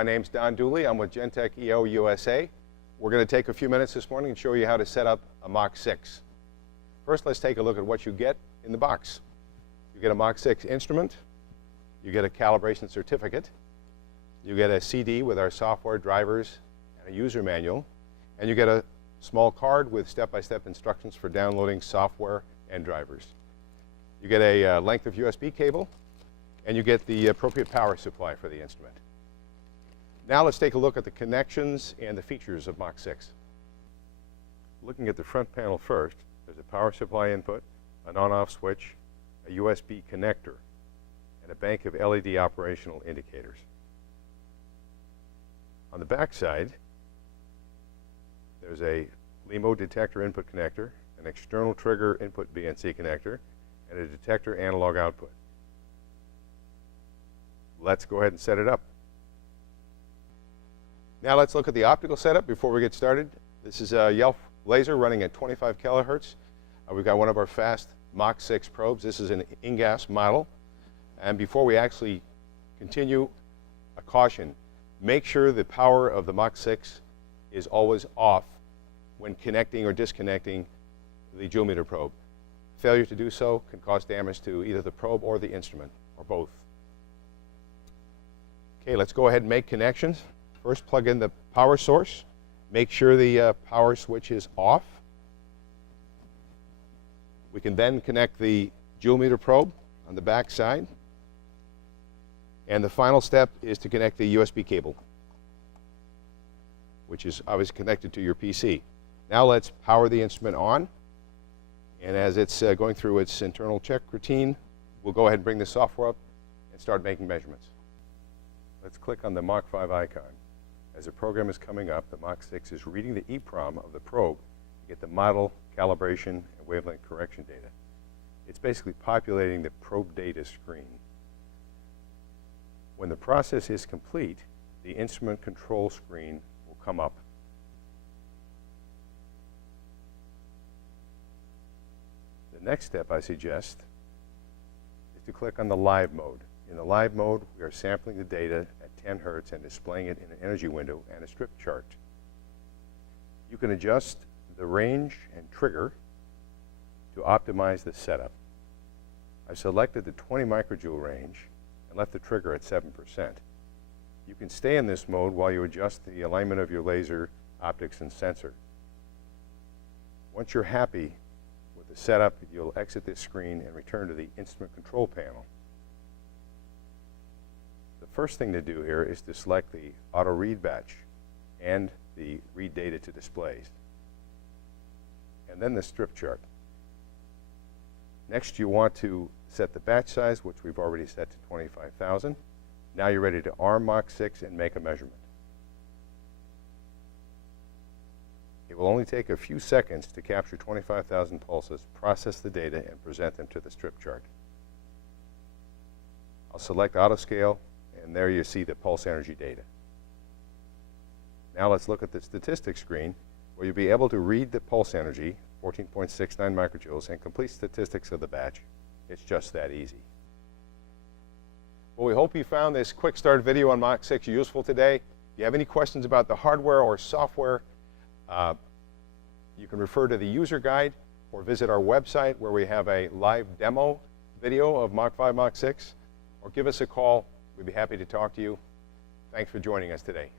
my name's Don Dooley. I'm with Gentec-EO USA. We're going to take a few minutes this morning and show you how to set up a Mach 6. First, let's take a look at what you get in the box. You get a Mach 6 instrument, you get a calibration certificate, you get a CD with our software, drivers, and a user manual, and you get a small card with step-by-step instructions for downloading software and drivers. You get a length of USB cable, and you get the appropriate power supply for the instrument. Now let's take a look at the connections and the features of Mach 6. Looking at the front panel first, there's a power supply input, an on-off switch, a USB connector, and a bank of LED operational indicators. On the back side, there's a LEMO detector input connector, an external trigger input BNC connector, and a detector analog output. Let's go ahead and set it up. Now let's look at the optical setup before we get started. This is a YELF laser running at 25 kilohertz. We've got one of our fast Mach 6 probes. This is an InGaAs model. And before we actually continue, a caution. Make sure the power of the Mach 6 is always off when connecting or disconnecting the joule meter probe. Failure to do so can cause damage to either the probe or the instrument, or both. Okay, let's go ahead and make connections. First, plug in the power source. Make sure the power switch is off. We can then connect the joule meter probe on the back side. And the final step is to connect the USB cable, which is obviously connected to your PC. Now let's power the instrument on. And as it's going through its internal check routine, we'll go ahead and bring the software up and start making measurements. Let's click on the Mach 5 icon. As the program is coming up, the Mach 6 is reading the EEPROM of the probe to get the model, calibration, and wavelength correction data. It's basically populating the probe data screen. When the process is complete, the instrument control screen will come up. The next step I suggest is to click on the live mode. In the live mode, we are sampling the data at 10 Hertz and displaying it in an energy window and a strip chart. You can adjust the range and trigger to optimize the setup. I've selected the 20 microjoule range and left the trigger at 7%. You can stay in this mode while you adjust the alignment of your laser, optics, and sensor. Once you're happy with the setup, you'll exit this screen and return to the instrument control panel. The first thing to do here is to select the auto read batch and the read data to displays, and then the strip chart. Next, you want to set the batch size, which we've already set to 25,000. Now you're ready to arm Mach 6 and make a measurement. It will only take a few seconds to capture 25,000 pulses, process the data, and present them to the strip chart. I'll select auto scale, and there you see the pulse energy data. Now let's look at the statistics screen, where you'll be able to read the pulse energy, 14.69 microjoules, and complete statistics of the batch. It's just that easy. Well, we hope you found this quick start video on Mach 6 useful today. If you have any questions about the hardware or software, you can refer to the user guide or visit our website where we have a live demo video of Mach 5, Mach 6, or give us a call. We'd be happy to talk to you. Thanks for joining us today.